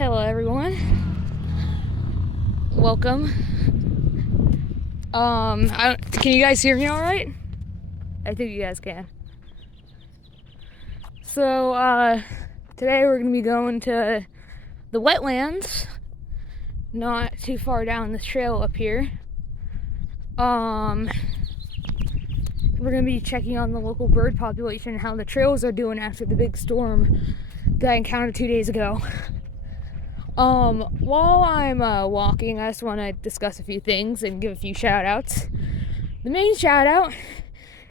Hello everyone. Welcome. Can you guys hear me all right? I think you guys can. So, today we're going to be going to the wetlands, not too far down this trail up here. We're going to be checking on the local bird population and how the trails are doing after the big storm that I encountered 2 days ago. While I'm walking, I just want to discuss a few things and give a few shout outs. The main shout out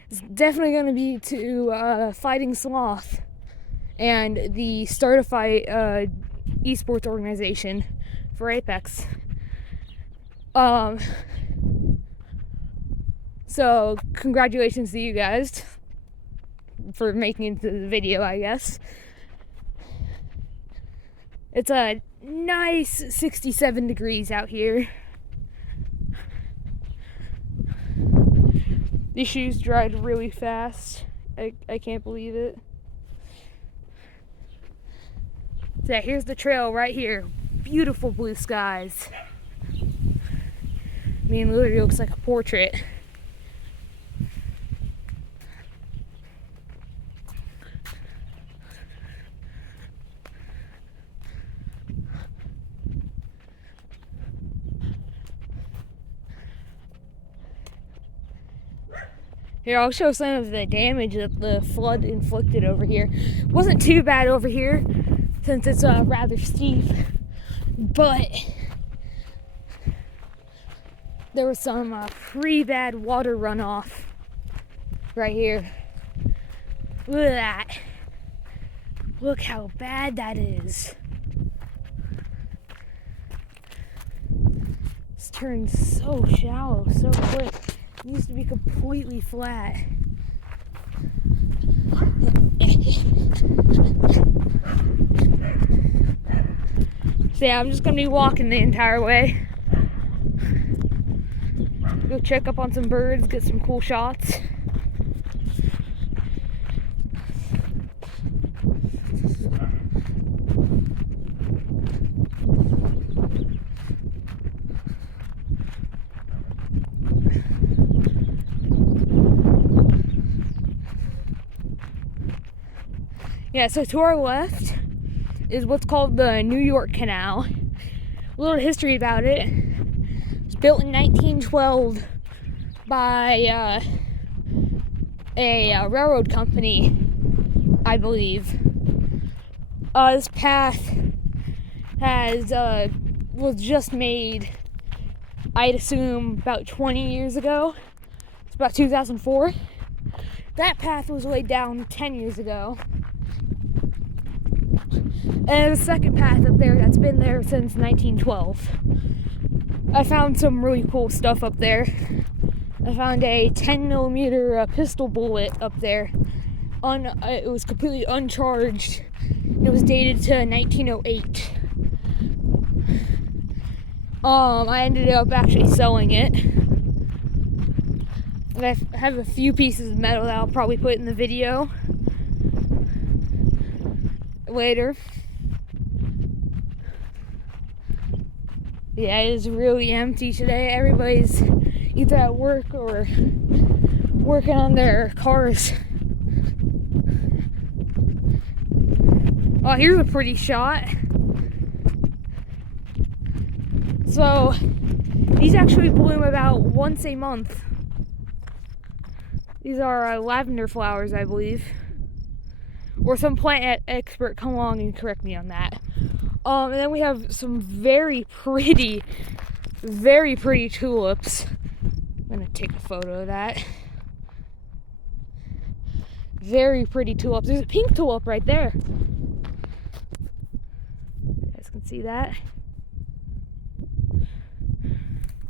is definitely going to be to Fighting Sloth and the Start a Fight esports organization for Apex. So congratulations to you guys for making it to the video, I guess. It's a nice 67 degrees out here. These shoes dried really fast. I can't believe it. So yeah, here's the trail right here. Beautiful blue skies. I mean, literally looks like a portrait. Here, I'll show some of the damage that the flood inflicted over here. It wasn't too bad over here, since it's rather steep, but there was some pretty bad water runoff right here. Look at that. Look how bad that is. It's turned so shallow so quick. It used to be completely flat. So yeah, I'm just gonna be walking the entire way. Go check up on some birds, get some cool shots. Yeah, so to our left is what's called the New York Canal. A little history about it. It was built in 1912 by a railroad company, I believe. This path was just made, I'd assume, about 20 years ago. It's about 2004. That path was laid down 10 years ago. And there's a second path up there that's been there since 1912. I found some really cool stuff up there. I found a 10mm pistol bullet up there. It was completely uncharged. It was dated to 1908. I ended up actually selling it. And I have a few pieces of metal that I'll probably put in the video later. Yeah, it is really empty today. Everybody's either at work or working on their cars. Oh, here's a pretty shot. So, these actually bloom about once a month. These are lavender flowers, I believe. Or some plant expert come along and correct me on that. And then we have some very pretty tulips. I'm gonna take a photo of that. Very pretty tulips. There's a pink tulip right there. You guys can see that.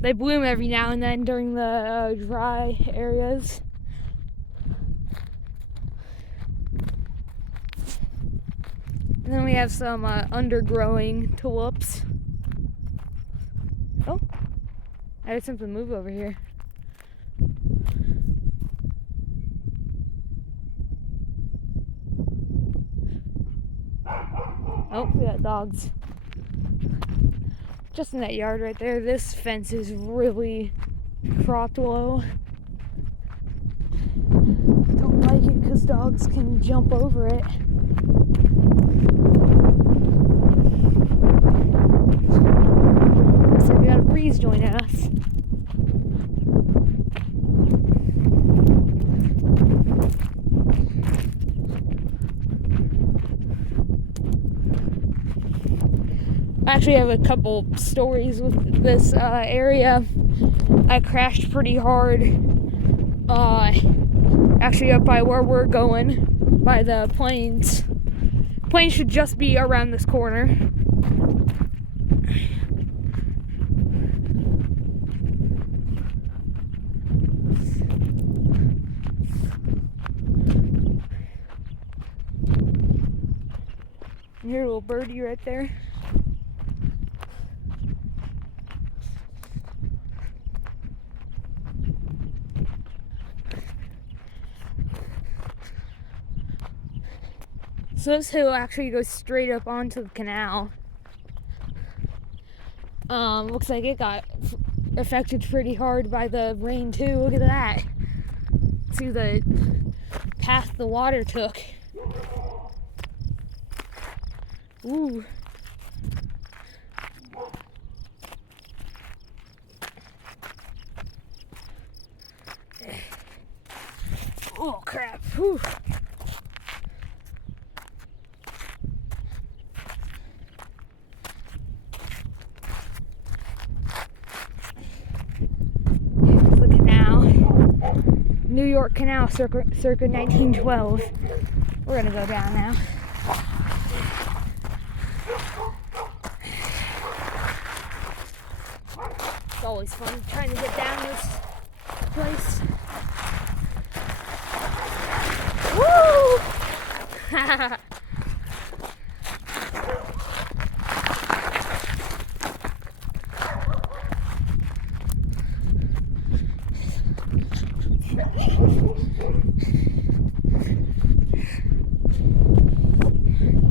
They bloom every now and then during the dry areas. And then we have some undergrowing tulips. Oh, I had something move over here. Oh, we got dogs. just in that yard right there. This fence is really cropped low. Don't like it because dogs can jump over it. So we got a breeze joining us. I actually have a couple stories with this area. I crashed pretty hard. Actually up by where we're going, by the plains. Plains should just be around this corner. Your little birdie right there. So this hill actually goes straight up onto the canal. Looks like it got affected pretty hard by the rain too. Look at that. See the path the water took. Ooh. Oh crap. Whew. Here's the canal. New York Canal circa 1912. We're gonna go down now. It's always fun trying to get down this place. Woo!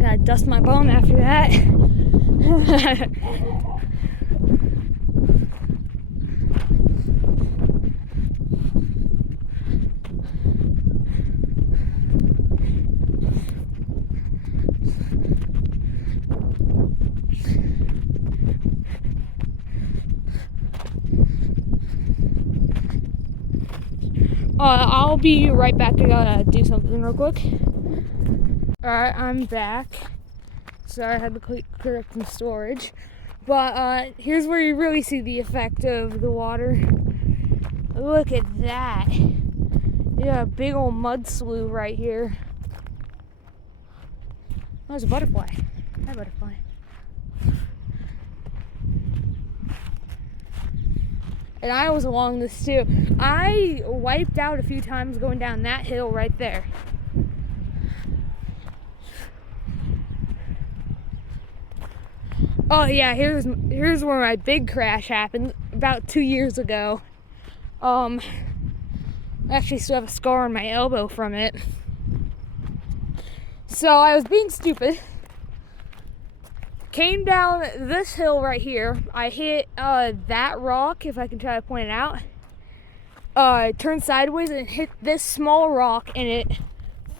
Gotta dust my bum after that. I'll be right back. I gotta do something real quick. Alright, I'm back. Sorry, I had to clear up some storage. But here's where you really see the effect of the water. Look at that. Yeah, a big old mud slough right here. Oh, there's a butterfly. Hi, butterfly. And I was along this too. I wiped out a few times going down that hill right there. Oh yeah, here's where my big crash happened about 2 years ago. I actually still have a scar on my elbow from it. So I was being stupid. Came down this hill right here. I hit that rock, if I can try to point it out. Turned sideways and hit this small rock, and it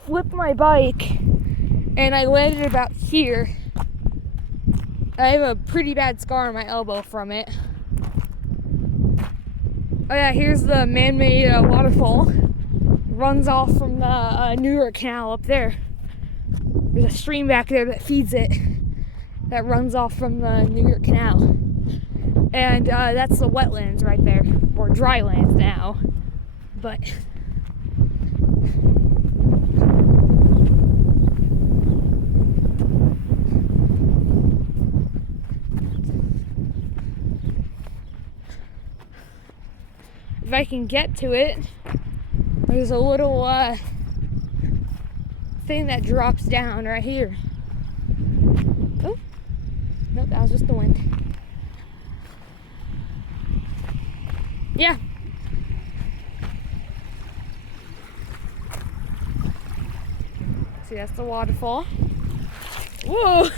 flipped my bike, and I landed about here. I have a pretty bad scar on my elbow from it. Oh yeah, here's the man-made waterfall. Runs off from the New York Canal up there. There's a stream back there that feeds it. That runs off from the New York Canal. And that's the wetlands right there. Or dry lands now. But if I can get to it, there's a little thing that drops down right here. Oh, nope, that was just the wind. Yeah. See, that's the waterfall. Whoa!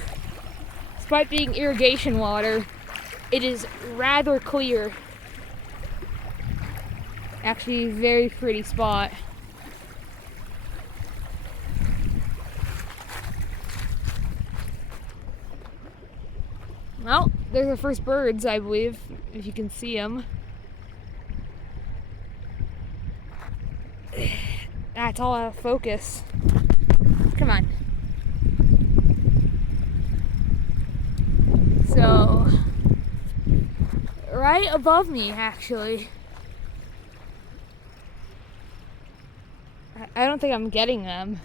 Despite being irrigation water, It is rather clear. Actually, very pretty spot. Well, there's our first birds, I believe, if you can see them. That's all out of focus. Come on. So, right above me, actually. I don't think I'm getting them.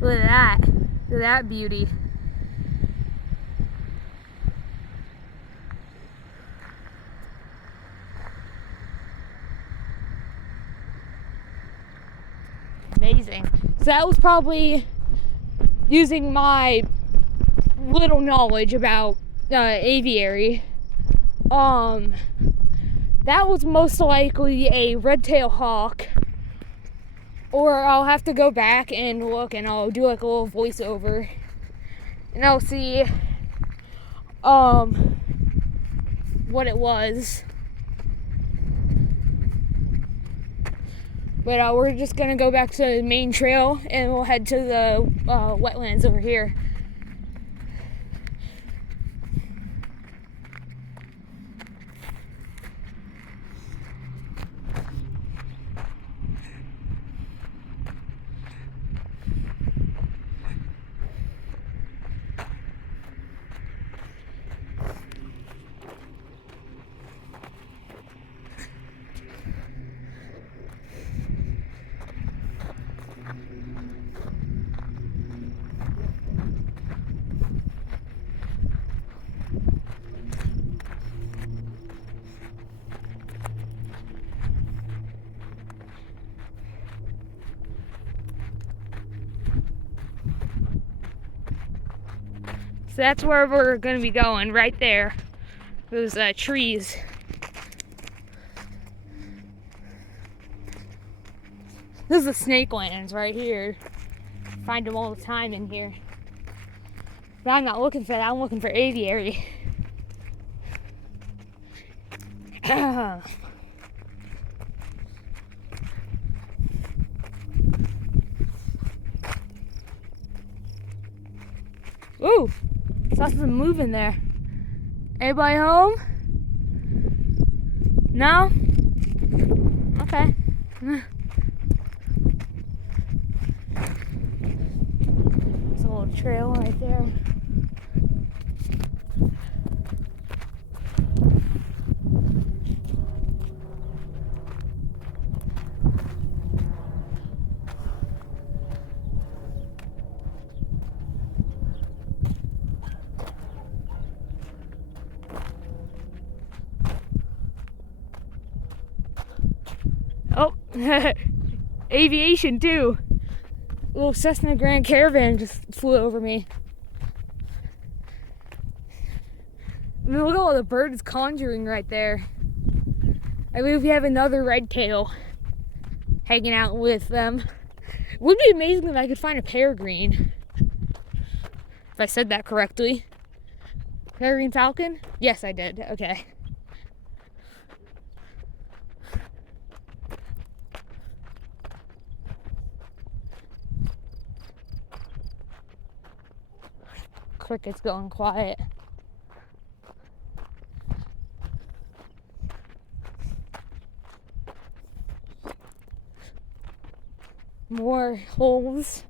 Look at that. Look at that beauty. Amazing. So that was probably using my little knowledge about aviary. That was most likely a red-tailed hawk. Or I'll have to go back and look, and I'll do like a little voiceover, and I'll see what it was. But we're just gonna go back to the main trail, and we'll head to the wetlands over here. So that's where we're going to be going, right there. Those trees. This is the snake lands right here. Find them all the time in here. But I'm not looking for that, I'm looking for aviary. Ooh, saw something moving there. Anybody home? No? Okay. There's a little trail right there. Oh, aviation too. A little Cessna Grand Caravan just flew over me. I mean, look at all the birds conjuring right there. I believe we have another red tail hanging out with them. It would be amazing if I could find a peregrine. If I said that correctly. Peregrine falcon? Yes, I did. Okay. Cricket's going quiet. More holes.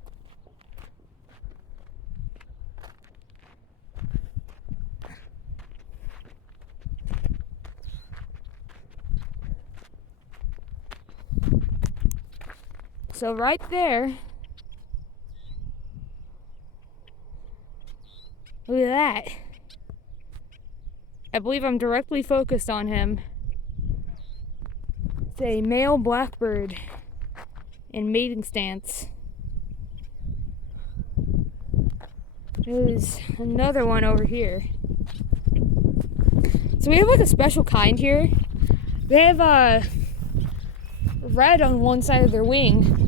So right there, look at that. I believe I'm directly focused on him. It's a male blackbird in mating stance. There's another one over here. So we have like a special kind here. They have red on one side of their wing.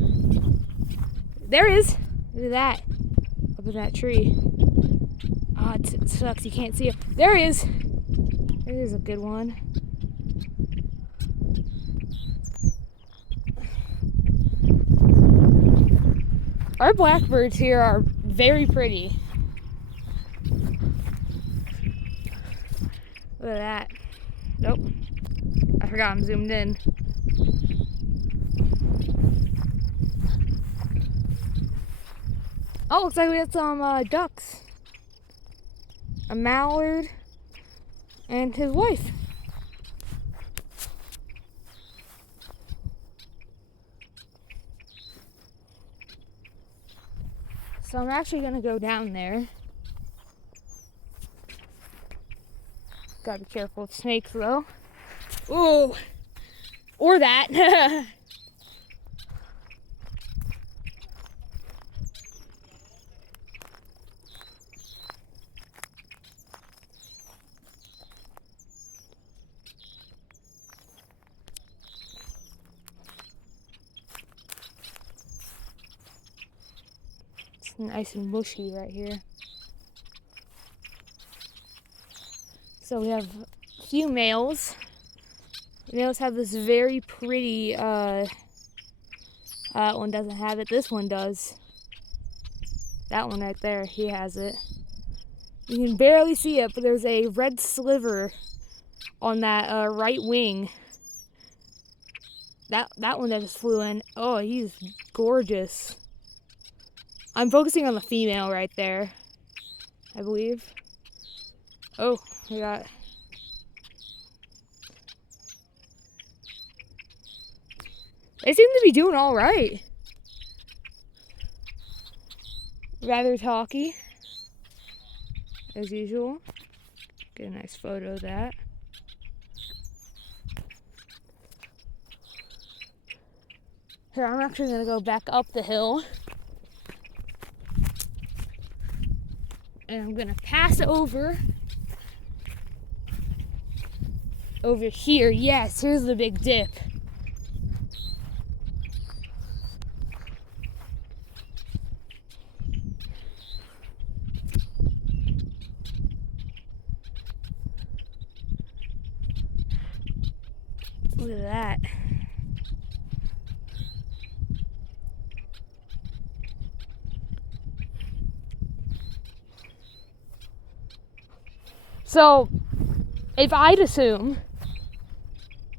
There he is. Look at that. Up in that tree. Oh, it sucks. You can't see it. There he is. There's a good one. Our blackbirds here are very pretty. Look at that. Nope. I forgot I'm zoomed in. Oh, looks like we have some ducks. A mallard and his wife. So I'm actually gonna go down there. Gotta be careful with snakes though. Ooh, or that. It's nice and bushy right here. So we have a few males. The males have this very pretty, that one doesn't have it, this one does. That one right there, he has it. You can barely see it, but there's a red sliver on that right wing. That one that just flew in, oh, he's gorgeous. I'm focusing on the female right there, I believe. Oh, we got... They seem to be doing all right. Rather talky, as usual. Get a nice photo of that. Here, I'm actually gonna go back up the hill. And I'm gonna pass over here. Yes, here's the big dip. Look at that. So, if I'd assume,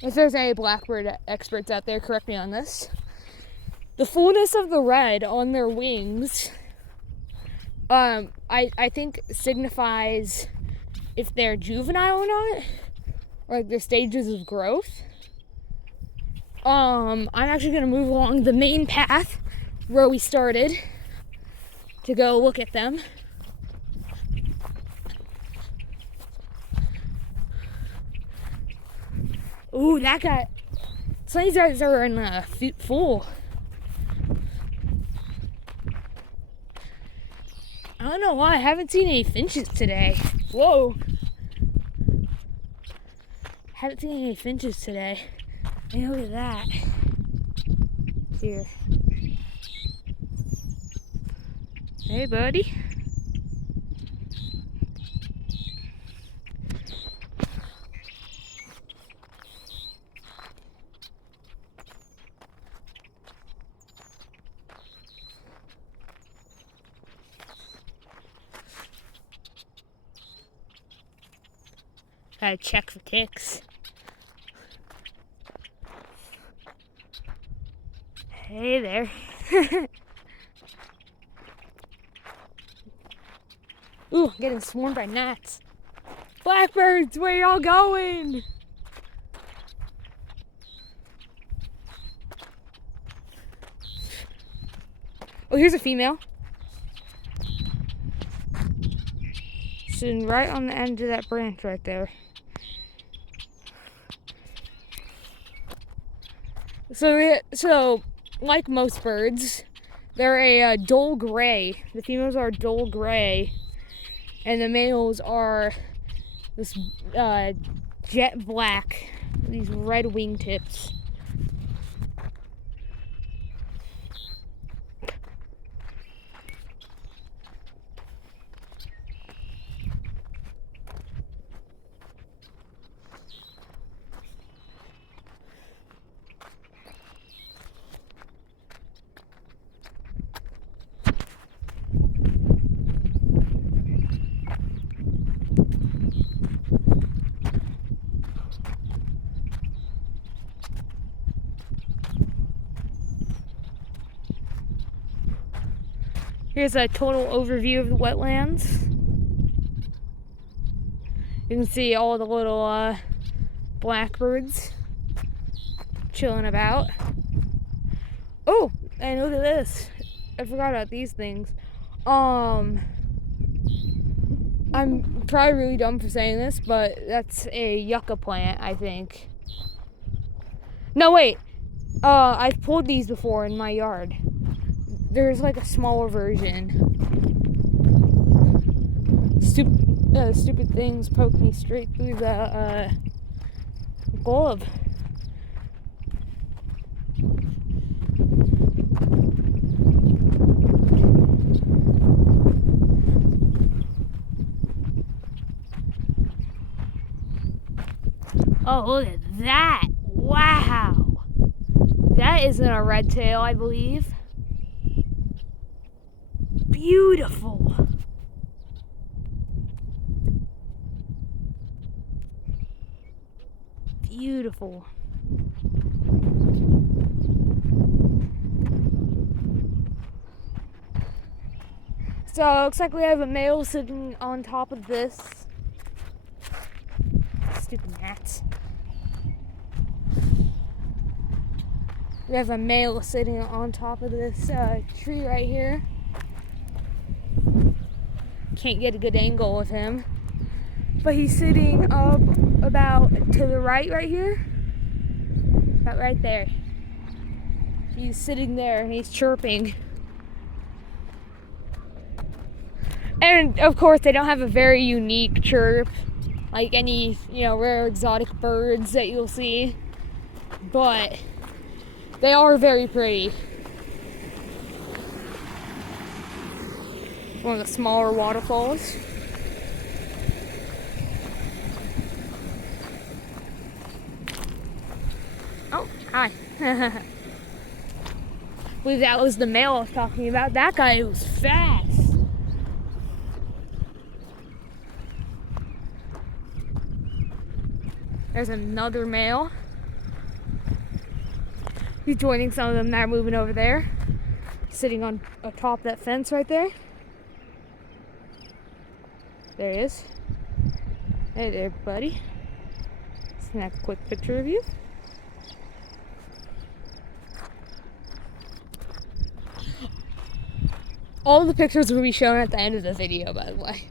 if there's any blackbird experts out there, correct me on this, the fullness of the red on their wings, I think signifies if they're juvenile or not, or like their stages of growth. I'm actually gonna move along the main path where we started to go look at them. Ooh, that guy. Some of these guys are in full. I don't know why, I haven't seen any finches today. Whoa. Haven't seen any finches today. Hey, look at that. Here. Hey, buddy. Gotta check for ticks. Hey there. Ooh, getting swarmed by gnats. Blackbirds, where y'all going? Oh, here's a female. Sitting right on the end of that branch right there. So like most birds, they're a dull gray. The females are dull gray, and the males are this jet black. These red wingtips. Here's a total overview of the wetlands. You can see all the little blackbirds chilling about. Oh, and look at this. I forgot about these things. I'm probably really dumb for saying this, but that's a yucca plant, I think. No, wait. I've pulled these before in my yard. There's like a smaller version. Stupid things poke me straight through the glove. Oh, look at that! Wow! That isn't a red tail, I believe. Beautiful! Beautiful. So it looks like we have a male sitting on top of this. Stupid gnats. We have a male sitting on top of this tree right here. Can't get a good angle of him. But he's sitting up about to the right here. About right there. He's sitting there and he's chirping. And of course they don't have a very unique chirp like any, rare exotic birds that you'll see. But they are very pretty. One of the smaller waterfalls. Oh, hi. I believe that was the male I was talking about. That guy was fast. There's another male. He's joining some of them that are moving over there. Sitting on atop that fence right there. There he is. Hey there, buddy. Snap a quick picture of you. All the pictures will be shown at the end of the video, by the way.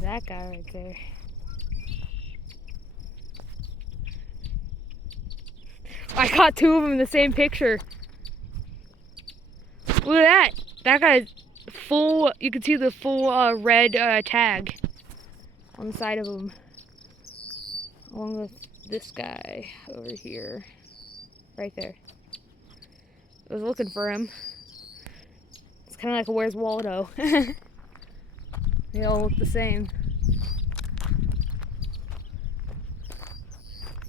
That guy right there. I got two of them in the same picture. Look at that. That guy's full, you can see the full red tag on the side of him. Along with this guy over here. Right there. I was looking for him. It's kind of like a Where's Waldo. They all look the same.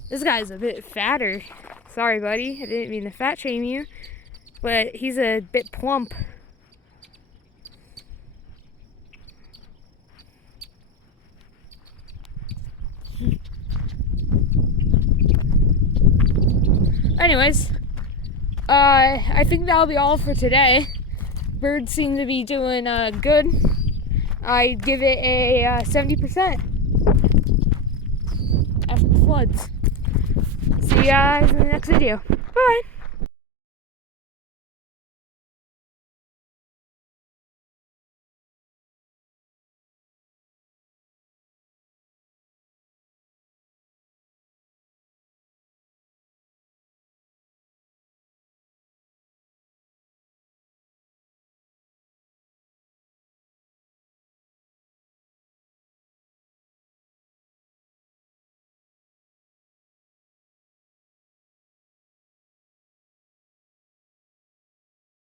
This guy's a bit fatter. Sorry, buddy. I didn't mean to fat shame you. But he's a bit plump. Anyways, I think that'll be all for today. Birds seem to be doing good. I give it a 70% after the floods. See you guys in the next video. Bye.